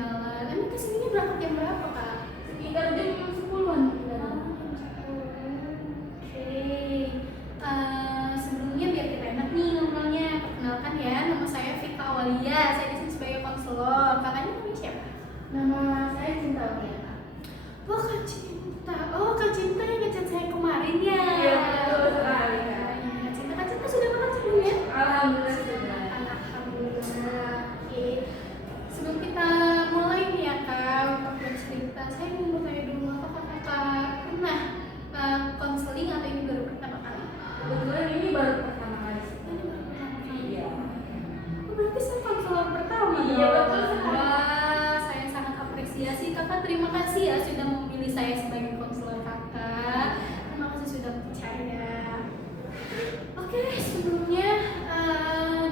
jalan. Emang kesininya berangkat jam berapa kak? Sekitar jam 10-an. Sebelumnya biar kita enak nih ngobrolnya, perkenalkan ya, nama saya Vika Awalia, saya di sini sebagai konselor. Kakaknya namanya siapa? Nama saya Cinta Aulia. Oh Kak Cinta, oh Kak Cinta yang ngechat saya kemarin ya? Iya betul sekali Kak. Kak Cinta, Kak Cinta sudah makan sebelumnya? Alhamdulillah sudah. Alhamdulillah. Oke. Sebelum kita mulai nih ya Kak, untuk bercerita, saya ingin bertanya dulu, apakah Kakak pernah konseling atau ini baru pertama kali? Kebetulan ini baru pertama kali. Ini baru pertama kali. Iya. Oh, berarti saya konselor pertama Iya, dong. betul sekali. Wah, saya sangat apresiasi Kakak. Terima kasih ya sudah memilih saya sebagai konselor Kakak. Terima kasih sudah percaya. Oke, sebelumnya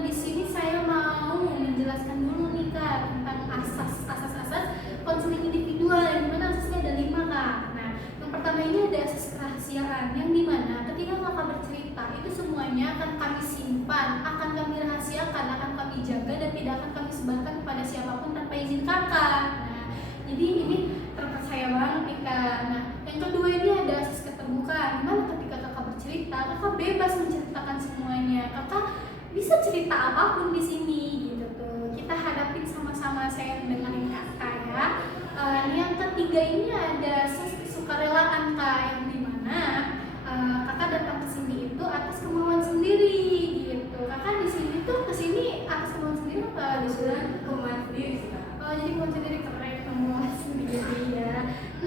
di sini saya mau menjelaskan dulu nih Kak tentang asas konseling individual, yang dimana asasnya ada 5 Kak. Nah, yang pertama ini ada asas kerahasiaan, yang dimana ketika Kakak bercerita itu semuanya akan kami simpan, akan kami rahasiakan, akan kami jaga dan tidak akan kami sebarkan kepada siapapun tanpa izin Kakak. Nah, jadi ini terpercaya banget nih Kak. Nah, yang kedua ini ada asas keterbukaan, dimana ketika Kakak bercerita, Kakak bebas menceritakan semuanya. Kakak bisa cerita apapun di sini gitu tuh. Kita hadapin sama-sama, saya dengerin Kakak ya. Yang ketiga ini ada asas kesukarelaan Kak, yang dimana Kakak datang ke sini itu atas kemauan sendiri gitu. Kakak di sini tuh kesini atas kemauan sendiri apa disuruh? Kemauan sendiri sih Kak. Oh, jadi kemauan sendiri, keren, kemauan sendiri ya.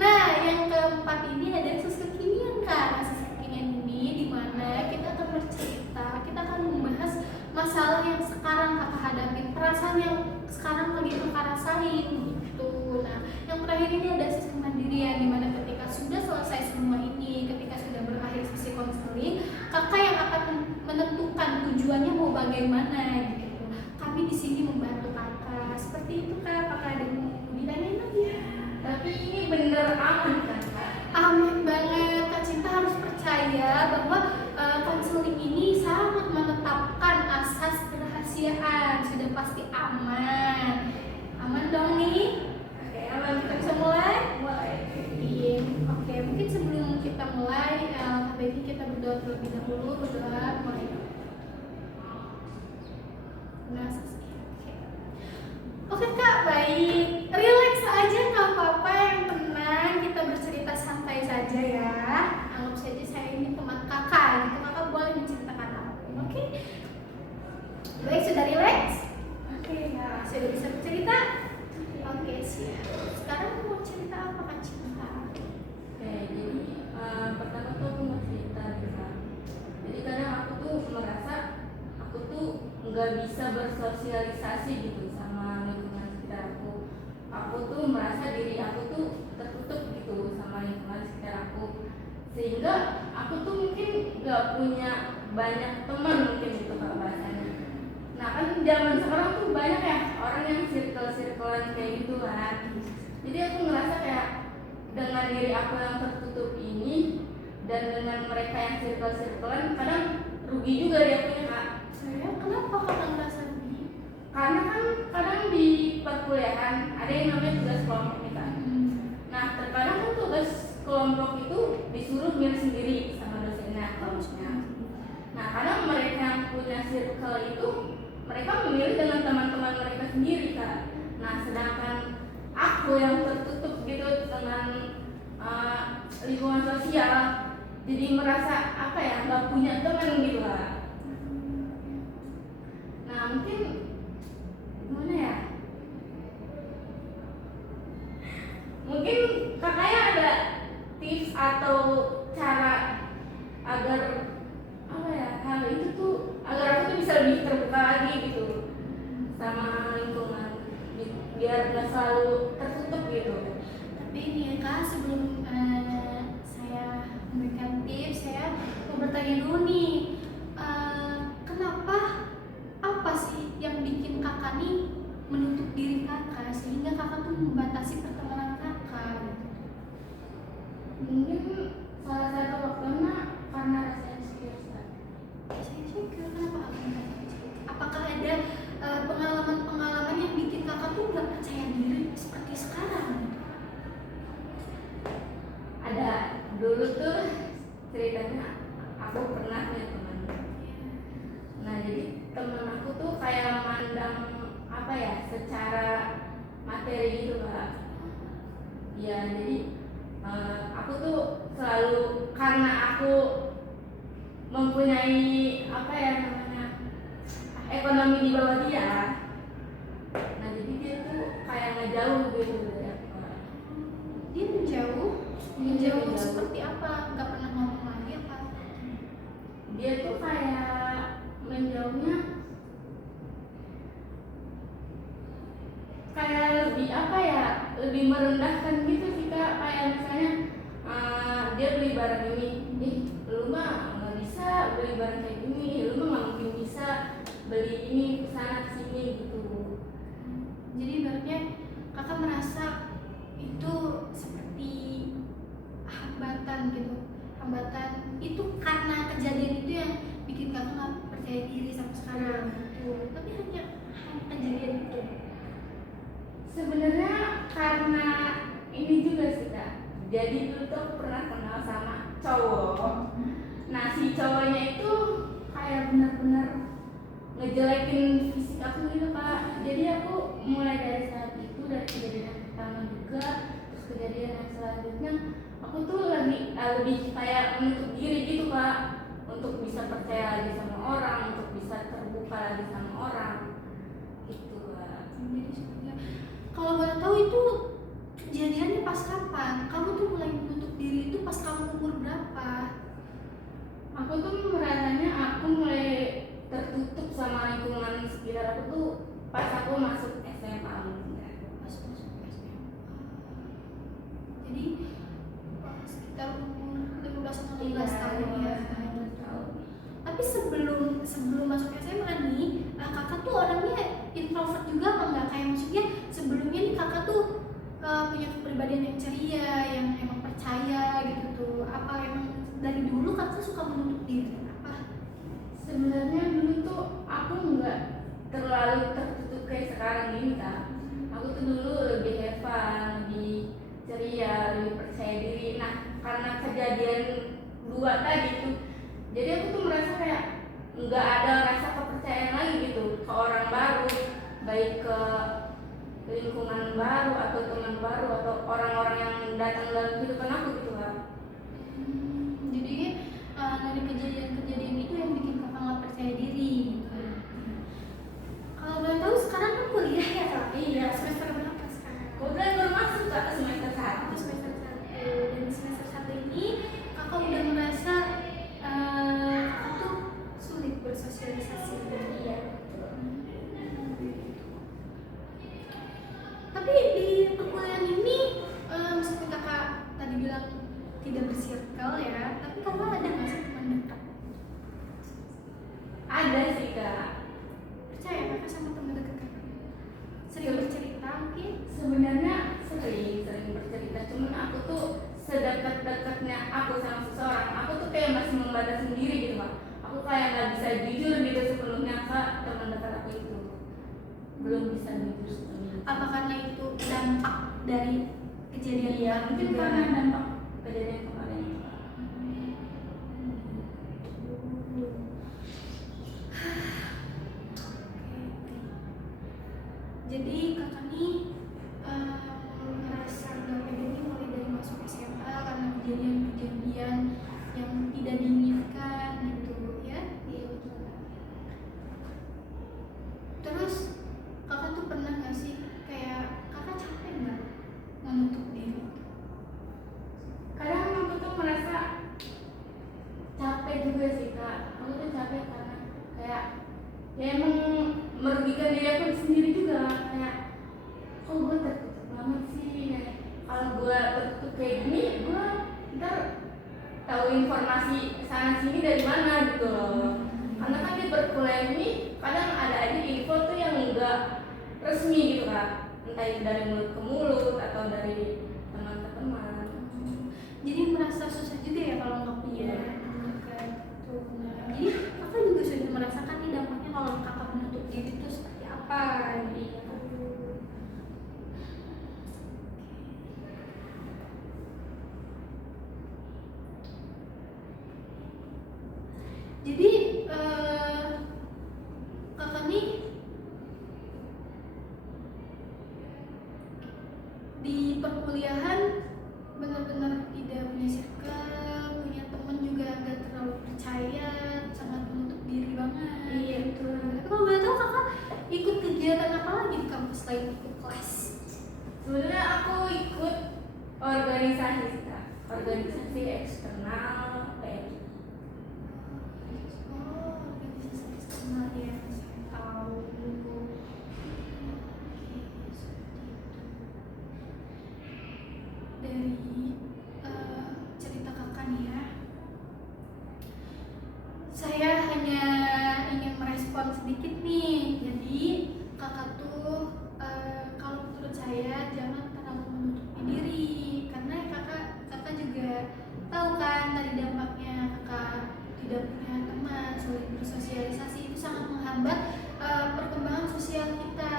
Nah, yang keempat ini ada asas kekinian Kak. Asas kekinian ini dimana kita akan bercerita, kita akan membahas masalah yang sekarang Kakak hadapin, perasaan yang sekarang lagi Kakak rasain gitu. Nah, yang terakhir ini ada asas kemandirian, dimana ketika sudah selesai semua ini, ketika sudah berakhir sesi konseling, Kakak yang akan menentukan tujuannya mau bagaimana gitu. Kami di sini membantu Kakak. Seperti itu Kak. Apakah ada yang mau ditanyain lagi ya? Tapi ini bener aman kan Kak? Aman banget. Kak Cinta harus percaya bahwa konseling ini sangat menetapkan asas kerahasiaan. Sudah pasti aman. Aman dong nih? Oke, aman. Kita bisa mulai? Mulai. Iya. Oke, mungkin sebelum kita mulai, Kak Becky kita berdoa terlebih dahulu. Berdoa mulai. Nah, oke Kak, baik. Relax aja, nggak apa-apa, yang tenang. Kita bercerita santai saja ya. Anggap saja saya ini teman Kakak. Gitu, Kakak boleh menceritakan apapun. Oke? Baik, sudah relax? Oke Kak. Sudah bisa bercerita? Oke, siap. Sekarang mau cerita apa Kak Cinta? Oke, jadi pertama tuh aku mau cerita nih Kak. Jadi kadang aku tuh merasa aku tuh nggak bisa bersosialisasi gitu sama lingkungan sekitar aku. Aku tuh merasa diri aku tuh tertutup gitu sama lingkungan sekitar aku, sehingga aku tuh mungkin nggak punya banyak teman mungkin gitu kalau bahasanya. Nah kan zaman sekarang tuh banyak ya orang yang circle-circlean kayak gitu kan. Jadi aku ngerasa kayak dengan diri aku yang tertutup ini dan dengan mereka yang circle-circlean kadang rugi juga dia punya Kak. Saya kenapa Kakak ngerasa begini? Karena kan kadang di perkuliahan ada yang namanya tugas kelompok nih Kak. Nah terkadang kan tugas kelompok itu disuruh milih sendiri sama dosennya kelompoknya. Nah kadang mereka yang punya circle itu mereka memilih dengan teman-teman mereka sendiri Kak. Nah sedangkan aku yang tertutup gitu dengan lingkungan sosial, jadi merasa apa ya, nggak punya teman gitu Kak. Nah mungkin gimana ya? Mungkin kakaknya ada tips atau cara agar apa ya, hal itu tuh agar aku tuh bisa lebih terbuka lagi gitu sama lingkungan, biar nggak selalu tertutup gitu. Tapi ini ya Kak, sebelum saya memberikan tips, saya mau bertanya dulu nih, kenapa, apa sih yang bikin Kakak nih menutup diri Kakak sehingga Kakak tuh membatasi pertemanan Kakak? Mungkin salah satu faktornya karena rasa insecure. Saya insecure, kenapa Kakak merasa insecure? Apakah ada pengalaman-pengalaman yang bikin Kakak tuh nggak percaya diri seperti aku pernah punya teman. Nah jadi temen aku tuh kayak mandang apa ya, secara materi gitu Kak. Ya jadi aku tuh selalu, karena aku mempunyai apa ya namanya, ekonomi di bawah dia. Nah jadi dia tuh kayak ngejauh gitu dari aku Kak. Dia menjauh Menjauh. seperti apa? Nggak pernah ngomong lagi apa? Dia tuh kayak menjauhnya kayak lebih apa ya, lebih merendahkan gitu sih Kak. Kayak misalnya dia beli barang ini, lu mah nggak bisa beli barang kayak gini, lu mah nggak mungkin bisa beli ini kesana kesini gitu. Jadi ibaratnya kakak merasa itu seperti hambatan gitu. Hambatan itu karena kejadian itu yang bikin kakak nggak percaya diri sampai sekarang. Tapi hanya kejadian itu. Sebenarnya karena ini juga sih Kak. Jadi dulu tuh pernah kenal sama cowok. Nah si cowoknya itu kayak benar-benar ngejelekin fisik aku gitu Kak. Jadi aku mulai dari saat itu, dari kejadian yang pertama juga, terus kejadian yang selanjutnya, aku tuh lebih kayak menutup diri gitu Kak, untuk bisa percaya lagi sama orang, untuk bisa terbuka lagi sama orang gitu Kak. Jadi sebenarnya kalau boleh tahu itu kejadiannya pas kapan? Kamu tuh mulai menutup diri itu pas kamu umur berapa? Aku tuh merasanya aku mulai tertutup sama lingkungan sekitar aku tuh pas aku masuk SMA mungkin ya. Pas masuk SMA. Jadi sekitar umur 15 atau 16 tahun ya. Tapi sebelum masuk SMA nih, kakak tuh orangnya introvert juga apa enggak? Kayak maksudnya sebelumnya nih kakak tuh punya kepribadian yang ceria, yang emang percaya gitu tuh. Apa emang dari dulu kakak suka menutup diri? Apa? Sebenarnya dulu tuh aku nggak terlalu tertutup kayak sekarang ini Kak. Aku tuh dulu lebih have fun, lebih ceria, lebih percaya diri. Nah karena kejadian dua tadi tuh, jadi aku tuh merasa kayak nggak ada rasa kepercayaan lagi gitu ke orang baru, baik ke lingkungan baru atau teman baru atau orang-orang yang datang dalam kehidupan aku gitu Kak. Jadi dari kejadian-kejadian itu yang bikin kakak nggak percaya diri gitu. Kalau boleh tahu sekarang kan kuliah ya kak? Iya. Semester berapa sekarang? Kemudian baru masuk Kak ke semester 1. Aku semester 1. Dan semester 1 ini kakak udah merasa kakak tuh sulit bersosialisasi. Iya. Tapi di perkuliahan ini meskipun kakak tadi bilang tidak bersirkel ya, tapi kakak ada nggak sih teman dekat? Ada sih Kak. Percaya kakak sama teman dekat kakak? Sering bercerita mungkin? Sebenarnya sering bercerita, cuman aku tuh sedekat-dekatnya aku sama seseorang, aku tuh kayak masih membatasi sendiri gitu Kak. Aku kayak nggak bisa jujur gitu sepenuhnya ke teman dekat aku itu, belum bisa jujur sepenuhnya. Apa karena itu dampak dari kejadian Iya, mungkin juga? karena dampak kejadian kemarin itu Kak. Jadi kakak nih merasa gak pede nih mulai dari masuk SMA karena kejadian-kejadian yang tidak diinginkan gitu ya. Iya betul. Terus kakak tuh pernah gak sih kayak kakak capek nggak menutup diri? Kadang aku tuh merasa capek juga sih Kak. Aku tuh capek karena kayak ya emang merugikan diri aku sendiri juga. Kayak kok gue tertutup banget sih, kayak kalau gue tertutup kayak gini, gue ntar tahu informasi sana sini dari mana gitu loh. Karena kan di perkuliahan ini kadang ada aja info tuh yang enggak resmi gitu Kak, entah itu dari mulut ke mulut atau dari teman ke teman. Jadi merasa susah juga ya kalau nggak punya dekat tuh. Nah, jadi kakak juga sudah merasakan nih dampaknya kalau kakak menutup diri itu seperti apa gitu. Jadi kakak nih di perkuliahan benar-benar tidak punya circle, punya teman juga nggak terlalu percaya, sangat menutup diri banget. Iya, gitu. Tapi kalau boleh tahu kakak ikut kegiatan apa lagi di kampus selain ikut kelas? Sebenarnya aku ikut organisasi sih, Kak. Organisasi eksternal PMI. Oh, organisasi eksternal ya, saya tahu. Oke, seperti itu. Dari cerita kakak nih ya, saya hanya ingin merespon sedikit nih. Jadi kakak tuh kalau menurut saya jangan terlalu menutupi diri, karena kakak juga tahu kan tadi dampaknya kakak tidak punya teman, sulit bersosialisasi, itu sangat menghambat perkembangan sosial kita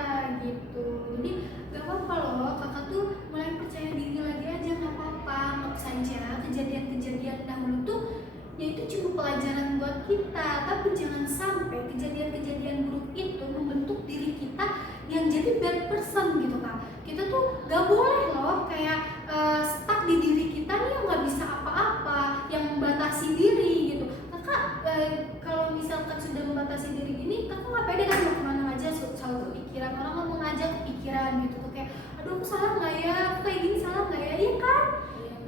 gitu. Jadi gak apa-apa loh kakak tuh mulai percaya diri lagi aja, gak apa-apa. Anggap saja kejadian-kejadian dahulu tuh ya itu cuma pelajaran buat kita, tapi jangan sampai kejadian-kejadian buruk itu membentuk diri kita yang jadi bad person gitu kan. Kita tuh gak boleh loh kayak stuck di diri kita nih yang gak bisa apa-apa, yang membatasi diri gitu. Kakak kalau misalkan sudah membatasi diri gini, kakak gak pede kan mau kemana aja, selalu kepikiran, orang ngomong aja kepikiran gitu tuh, kayak aduh aku salah gak ya, aku kayak gini salah gak ya, iya kan?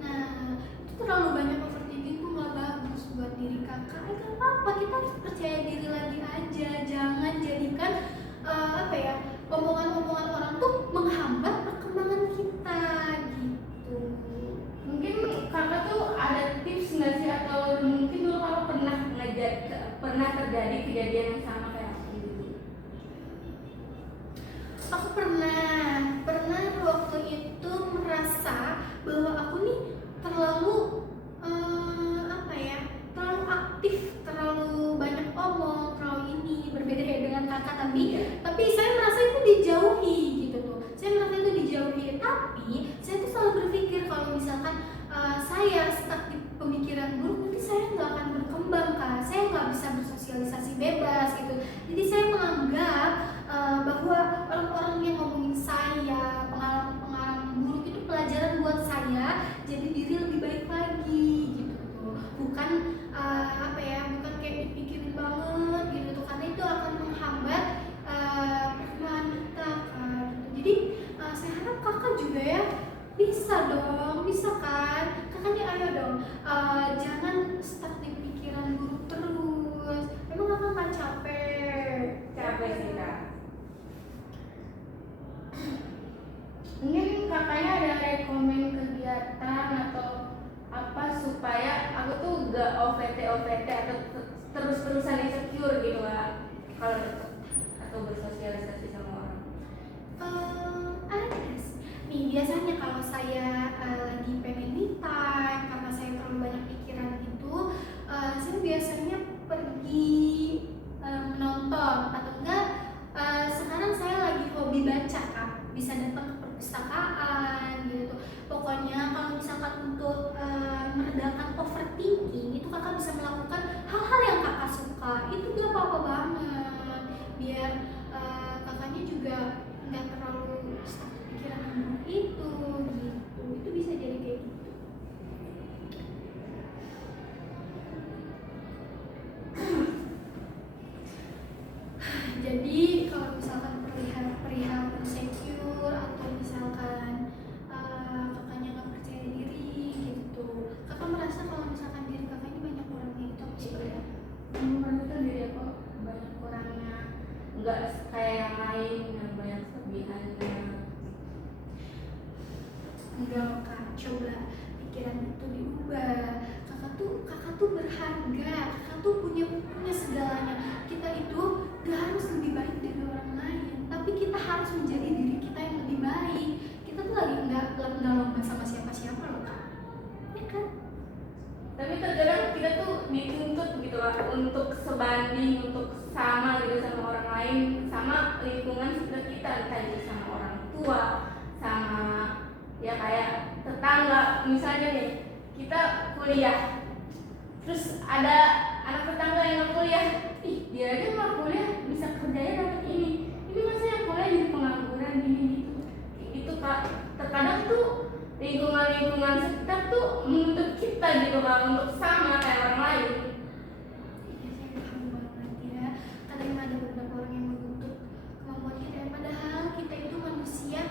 Nah itu terlalu banyak overthinking tuh gak bagus buat diri kakak. Gak apa-apa, kita harus percaya diri lagi aja, jangan jadikan omongan-omongan orang tuh menghambat perkembangan kita gitu. Mungkin kakak tuh ada tips nggak sih, atau mungkin dulu kakak pernah terjadi kejadian yang sama kayak aku gitu? Aku pernah waktu itu merasa bahwa aku nih terlalu terlalu aktif, terlalu banyak omong, terlalu ini, berbeda ya dengan kakak, tapi saya merasa itu dijauhi gitu tuh. Saya merasa itu dijauhi, tapi saya tuh selalu berpikir kalau misalkan saya stuck di pemikiran buruk, nanti saya nggak akan berkembang kan, saya nggak bisa bersosialisasi bebas gitu. Jadi saya menganggap bahwa orang-orang yang ngomongin saya, pengalaman-pengalaman buruk itu pelajaran buat saya jadi diri lebih baik lagi gitu tuh. Bukan bukan kayak dipikirin banget gitu tuh, karena itu akan menghambat perkembangan kita kan gitu. Jadi saya harap kakak juga ya bisa kan kakaknya, ayo dong jangan stuck di pikiran buruk terus. Emang kakak nggak capek Sih, Kak. Mungkin kakaknya ada rekomen kegiatan atau apa supaya aku tuh gak OVT atau terus-terusan insecure gitu lah kalau deket atau bersosialisasi sama orang. Ada sih. Nih biasanya kalau saya lagi pengen me time karena saya terlalu banyak pikiran itu, saya biasanya pergi menonton, atau enggak sekarang saya lagi hobi baca Kak, bisa datang ke perpustakaan gitu. Pokoknya kalau misalkan untuk meredakan overthinking itu kakak bisa melakukan hal-hal yang kakak suka, itu gak apa-apa banget, biar kakaknya juga nggak terlalu stuck di pikiran yang buruk itu gitu. Itu bisa jadi kayak gitu. Jadi kalau misalkan perihal insecure atau misalkan kakaknya nggak percaya diri gitu, kakak merasa kalau misalkan diri kakak ini banyak kurangnya itu apa sih? Menurut diri aku banyak kurangnya, nggak kayak yang lain yang banyak kelebihannya. Enggak Kak, coba pikiran itu diubah. Kakak tuh berharga, kakak tuh punya segalanya. Kita itu gak harus lebih baik dari orang lain, tapi kita harus menjadi diri kita yang lebih baik. Kita tuh lagi nggak lomba sama siapa-siapa loh Kak, ya kan? Tapi terkadang kita tuh dituntut gitu lah untuk sebanding, untuk sama gitu sama orang lain, sama lingkungan sekitar kita, entah itu sama orang tua, sama ya kayak tetangga. Misalnya nih kita kuliah, terus ada anak tetangga yang kuliah, ih dia aja mah kuliah bisa kerjanya dapat ini masa yang kuliah jadi pengangguran gini gitu. Itu Kak, terkadang tuh lingkungan sekitar tuh menuntut kita gitu Kak untuk sama kayak orang lain. Iya, saya paham banget ya. Kadang ada beberapa orang yang menuntut kemampuan kita, padahal kita itu manusia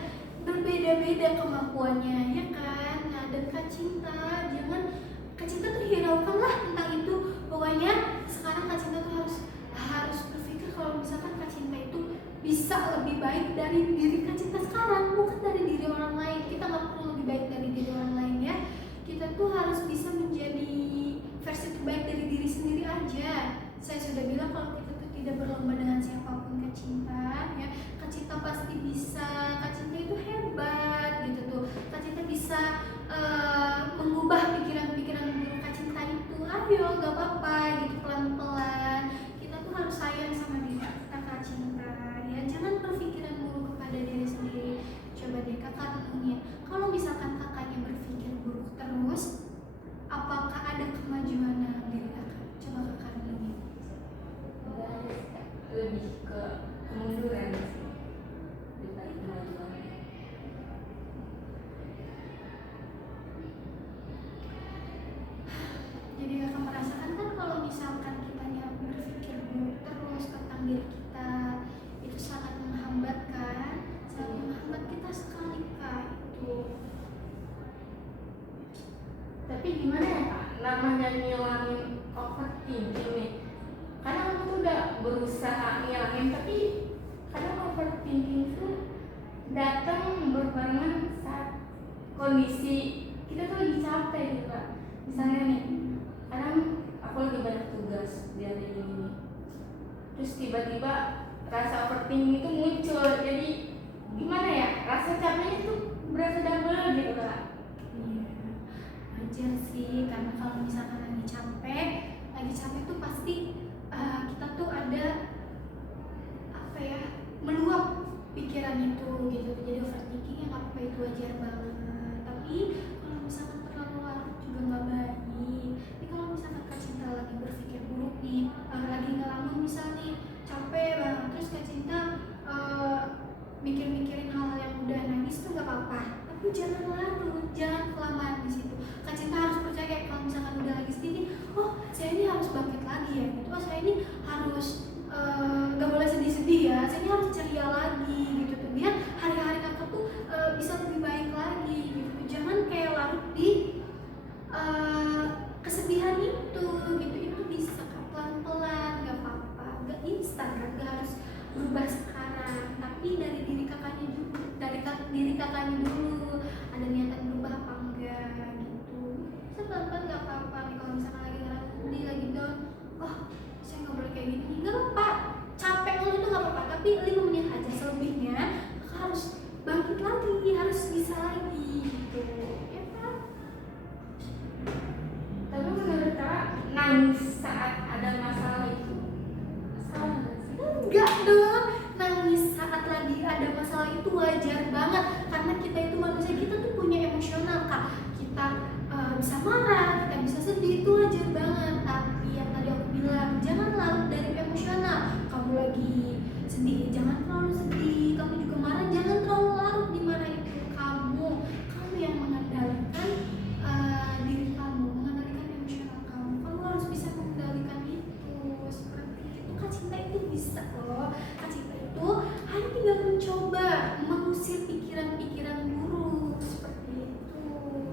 berbeda-beda kemampuannya, ya kan? Nah, dan Kak Cinta, jangan Kak Cinta tuh hiraukan lah tentang itu. Pokoknya sekarang Kak Cinta tuh harus berpikir kalau misalkan Kak Cinta itu bisa lebih baik dari diri Kak Cinta sekarang, bukan dari diri orang lain. Kita nggak perlu lebih baik dari diri orang lain ya. Kita tuh harus bisa menjadi versi terbaik dari diri sendiri aja. Saya sudah bilang kalau kita tuh tidak berlomba dengan siapapun Kak Cinta ya. Kak Cinta pasti bisa. Kak Cinta itu hebat gitu tuh. Kak Cinta bisa mengubah pikiran-pikiran buruk Kak Cinta itu. Ayo, gak apa-apa gitu, pelan-pelan. Kita tuh harus sayang sama diri kita Kak Cinta ya. Jangan berpikiran buruk kepada diri sendiri. Coba deh kakak renungin, kalau misalkan kakaknya berpikir buruk terus, apakah ada kemajuan dalam diri kakak? Coba kakak renungin. Lebih ke kemunduran sih daripada kemajuan. Jadi kakak merasakan kan kalau misalkan kitanya berpikir buruk terus tentang diri kita, itu sangat menghambat kan? Sangat menghambat kita sekali Kak itu. Tapi gimana ya Kak, namanya ngilangin overthinking nih. Kadang aku tuh udah berusaha ngilangin, tapi kadang overthinking tuh datang berbarengan saat kondisi kita tuh lagi capek gitu Kak. Misalnya nih, kadang aku lagi banyak tugas di hari ini, terus tiba-tiba rasa overthinking itu muncul. Jadi gimana ya, rasa capeknya tuh berasa double gitu Kak. Iya, wajar sih, karena kalau misalkan lagi capek tuh pasti kita tuh ada apa ya, meluap pikiran itu gitu. Jadi overthinking yang apa itu wajar banget. Tapi kalau misalkan terlalu larut juga nggak baik. Jadi kalau misalkan Kak Cinta lagi berpikir buruk nih, lagi ngelamun misal nih, capek banget, terus Kak Cinta mikir-mikirin hal-hal yang udah nangis tuh nggak apa-apa. Tapi jangan larut, jangan kelamaan di situ. Kak Cinta harus percaya kalau misalkan udah lagi sedih, oh saya ini harus bangkit lagi ya gitu. Oh saya ini harus nggak boleh sedih-sedih ya. Saya ini harus ceria lagi gitu tuh. Biar hari-hari kakak tuh bisa lebih baik lagi gitu. Jangan kayak larut di kesedihan itu gitu. Itu bisa Kak, pelan-pelan, nggak apa-apa, nggak instan kan, nggak harus berubah sekarang. Tapi dari diri kakaknya dulu, diri kakaknya dulu, ada niatan berubah apa enggak gitu. Bisa pelan-pelan, nggak apa-apa nih. Kalau misalkan lagi ngerasa sedih, lagi down, oh saya nggak boleh kayak gini, nggak apa-apa. Capek dulu itu nggak apa-apa, tapi 5 menit aja. Selebihnya kakak harus bangkit lagi, harus bisa lagi gitu ya kan. Tapi menurut Kak, nangis saat ada masalah itu salah nggak sih? Enggak dong, nangis saat lagi ada masalah itu wajar banget. Karena kita itu manusia, kita tuh punya emosional Kak. Kita bisa marah, kita bisa sedih, itu wajar banget. Tapi yang tadi aku bilang, jangan larut dari emosional. Kamu lagi sedih, jangan terlalu sedih. Kamu juga marah, jangan terlalu larut di marah itu. Kamu yang mengendalikan diri kamu, mengendalikan emosional kamu. Kamu harus bisa mengendalikan itu. Seperti itu. Kak Cinta itu bisa loh. Kak Cinta itu hanya tinggal mencoba mengusir pikiran-pikiran buruk seperti itu.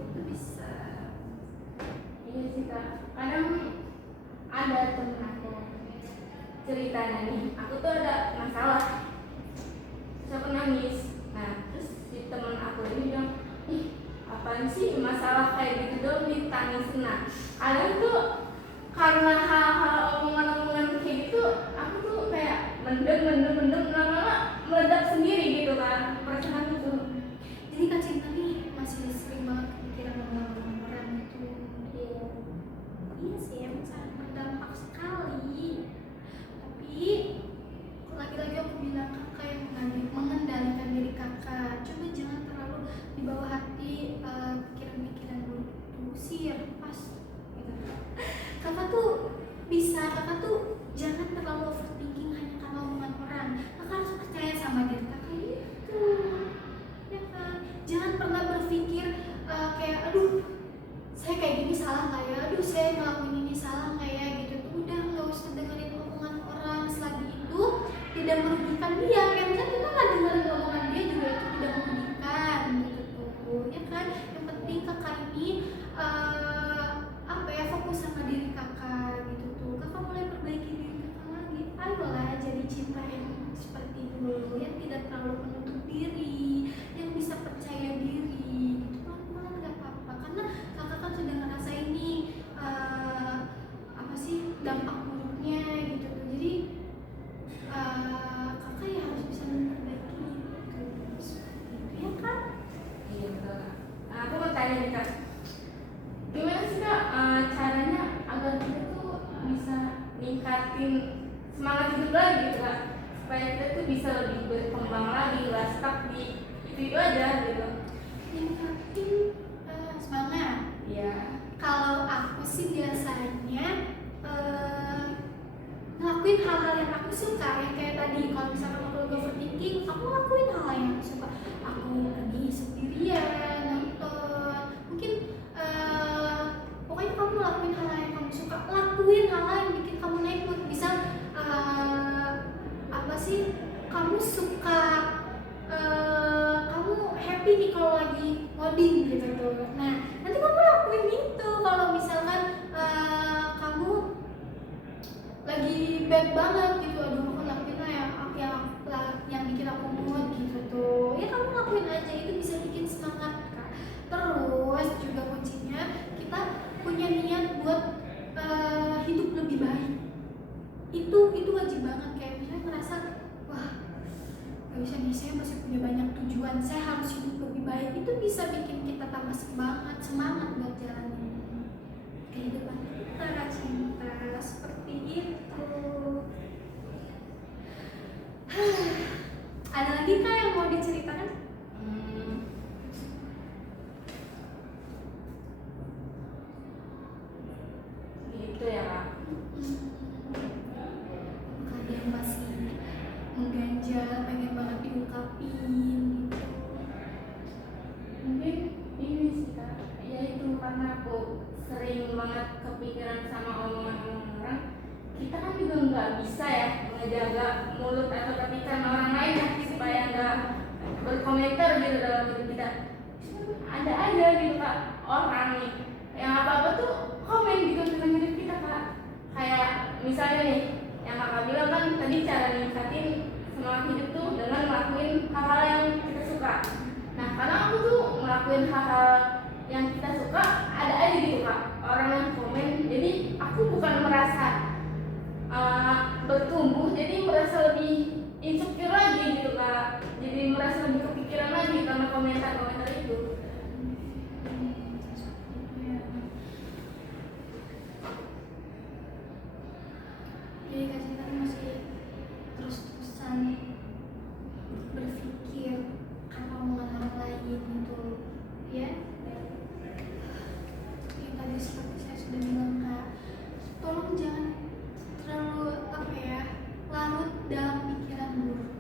Itu bisa. Iya sih Kak, kadang ada temen aku ceritanya nih, aku tuh ada masalah, terus aku nangis. Nah terus si temen aku ini bilang, ih apaan sih masalah kayak gitu dong ditangisin. Nah kadang tuh karena hal-hal omongan-omongan kayak gitu, aku tuh kayak mendem lama-lama meledak sendiri gitu kan perasaan itu. Jadi Kak Cinta nih masih sering banget kepikiran omongan orang itu. Iya sih, emang sangat berdampak sekali. Tapi lagi-lagi aku bilang kakak yang mengendalikan diri kakak. Coba jangan terlalu dibawa hati pikiran-pikiran buruk itu. Usir, pas gitu. Kakak tuh bisa, kakak tuh misalnya kayak gitu tuh udah nggak usah dengerin omongan orang selagi itu tidak merugikan dia. Kayak misalnya kita nggak dengerin omongan dia juga itu tidak merugikan gitu tuh, ya kan. Yang penting kakak ini apa ya, fokus sama diri kakak gitu tuh. Kakak mulai perbaiki diri kakak lagi. Ayolah jadi cinta yang seperti dulu, yang tidak terlalu menutup diri, yang bisa percaya diri gitu. Pelan-pelan nggak apa-apa, karena kakak kan sudah ngerasain nih apa sih dampak buruknya gitu tuh. Jadi kakak ya harus bisa memperbaiki gitu, seperti itu ya kan. Iya betul Kak. Nah, aku mau tanya nih Kak, gimana sih Kak caranya agar kita tuh bisa ningkatin semangat hidup lagi gitu Kak, supaya kita tuh bisa lebih berkembang lagi, nggak stuck di itu aja gitu. Ningkatin semangat. Iya. Kalau aku sih biasanya ngelakuin hal-hal yang aku suka, yang kayak tadi. Kalau misalkan aku lagi overthinking, aku ngelakuin hal-hal yang aku suka. Aku lagi sendirian nonton, mungkin pokoknya kamu lakuin hal-hal yang kamu suka, lakuin hal-hal yang bikin kamu naik mood. Misal apa sih, kamu suka kamu happy nih kalau lagi ngoding gitu tuh. Nah, nanti kamu lakuin itu. Kalau misalkan kamu lagi bad banget gitu, aduh aku lakuin lah yang bikin aku mood gitu tuh. Ya kamu lakuin aja, itu bisa bikin semangat Kak. Terus juga kuncinya kita punya niat buat hidup lebih baik. Itu wajib banget. Kayak misalnya ngerasa wah gak bisa nih, saya masih punya banyak tujuan, saya harus hidup lebih baik. Itu bisa bikin kita tambah semangat buat jalanin kehidupan kita, Kak Cinta. Seperti itu. Ada lagi Kak yang mau diceritakan? Gitu ya Kak. Ada yang masih mengganjal, pengen banget diungkapin gitu. Mungkin ini sih Kak, yaitu karena aku sering banget kepikiran sama omongan orang. Kita kan juga nggak bisa ya ngejaga mulut atau ketikan orang lain ya, supaya nggak berkomentar gitu dalam hidup kita. Ada aja gitu Kak orang nih yang apa-apa tuh komen gitu tentang hidup kita Kak. Kayak misalnya nih yang Kakak bilang kan tadi, cara ningkatin semangat hidup tuh dengan ngelakuin hal-hal yang kita suka. Nah karena aku tuh ngelakuin hal-hal yang kita suka, ada aja gitu Kak orang yang komen. Jadi aku bukan merasa bertumbuh, jadi merasa lebih insecure lagi gitu Kak. Jadi merasa lebih kepikiran lagi karena komentar-komentar itu. Jadi Kak Cinta masih terus-terusan berpikir karena omongan orang lain gitu ya. Yang tadi seperti saya sudah bilang Kak, tolong jangan terlalu apa ya, larut dalam pikiran buruk.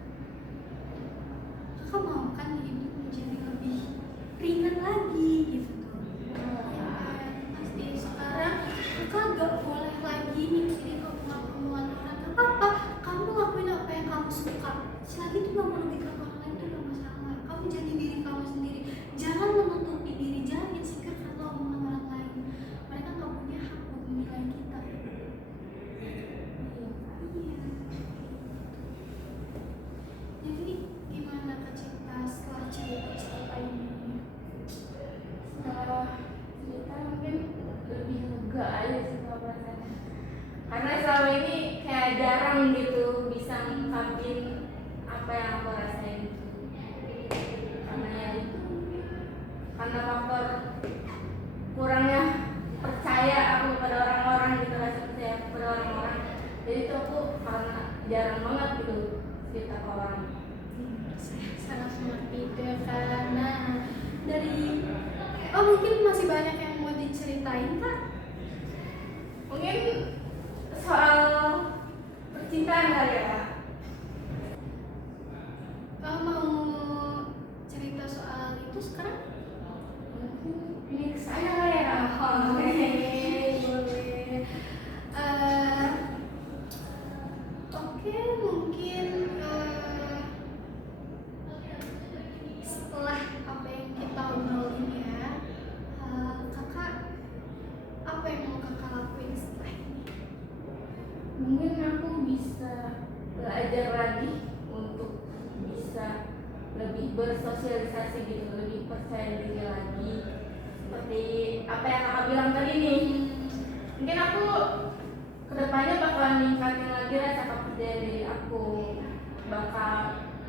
Kakak mau kan hidup menjadi lebih ringan lagi gitu tuh. Ya kan, pasti sekarang kakak gak boleh lagi mikirin omongan orang. Gak apa-apa, kamu lakuin apa yang kamu suka. Selagi itu gak merugikan orang lain, itu gak masalah. Kamu jadi diri kamu sendiri. Jangan menutupi diri, jangan insecure karena omongan orang lain. Mereka gak punya hak buat menilai kita. Iya. Jadi gimana Kak Cinta setelah cerita ini? Setelah cerita mungkin lebih lega aja sih kalau perasaannya, karena selama ini kayak jarang gitu bisa ngungkapin apa yang aku rasain gitu. Karena ya itu, karena faktor kurangnya percaya aku pada orang-orang gitu, rasa percaya pada orang-orang. Jadi itu aku karena jarang banget gitu cerita ke orang. Saya sangat mengerti itu ya Kak. Nah, dari mungkin masih banyak yang mau diceritain Kak. Mungkin soal percintaan kali ya Kak. Mau cerita soal itu sekarang? Mungkin next aja kali ya Kak. Oke, boleh. bisa belajar lagi untuk bisa lebih bersosialisasi gitu, lebih percaya diri lagi seperti apa yang kakak bilang tadi nih. Mungkin aku kedepannya bakal ningkatin lagi rasa kepercayaan diri aku, bakal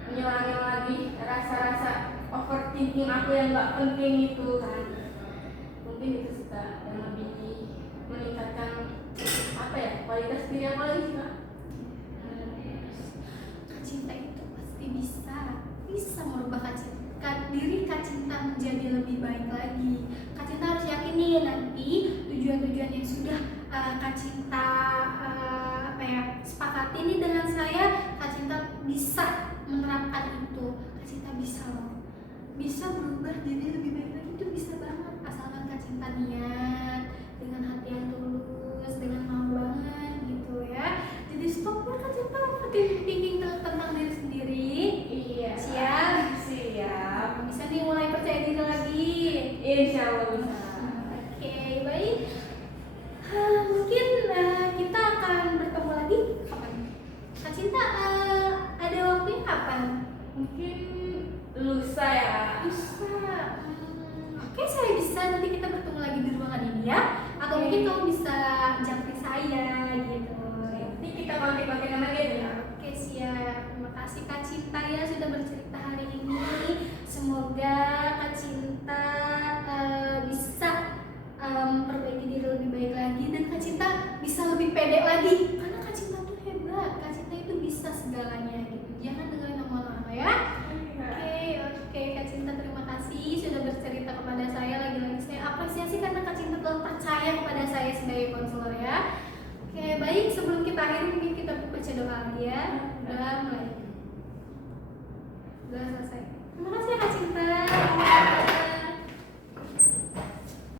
ngilangin lagi rasa-rasa overthinking aku yang gak penting itu kan. Mungkin itu sih Kak, yang lebih meningkatkan apa ya, kualitas diri aku lagi sih Kak. Kak Cinta itu pasti bisa merubah diri Kak Cinta menjadi lebih baik lagi. Kak Cinta harus yakin nih, nanti tujuan-tujuan yang sudah Kak Cinta sepakati nih dengan saya, Kak Cinta bisa menerapkan itu. Kak Cinta bisa loh, bisa berubah jadi lebih baik lagi, itu bisa banget asalkan Kak Cinta niat dengan hati yang tulus, dengan mau banget gitu ya. Jadi stop ya Kak Cinta overthinking tentang diri sendiri. Iya. Siap. Bisa nih mulai percaya diri lagi. Insya Allah bisa. Oke, baik. Mungkin kita akan bertemu lagi kapan? Kak Cinta ada waktunya kapan? Mungkin lusa ya. Bisa. Oke, saya bisa. Nanti kita bertemu lagi di ruangan ini ya. Atau Oke. mungkin kamu bisa jangkrik saya gitu. Nanti kita kontak-kontakan lagi ya. Oke, siap. Terima kasih Kak Cinta ya sudah bercerita hari ini. Semoga Kak Cinta bisa memperbaiki diri lebih baik lagi, dan Kak Cinta bisa lebih pede lagi. Karena Kak Cinta tuh hebat. Kak Cinta itu bisa segalanya gitu. Jangan dengerin omongan orang ya. Oke, Kak Cinta terima kasih sudah bercerita kepada saya. Lagi-lagi saya apresiasi karena Kak Cinta telah percaya kepada saya sebagai konselor ya. Oke, baik, sebelum kita akhiri mungkin kita baca doa lagi ya. Udah mulai. Udah selesai.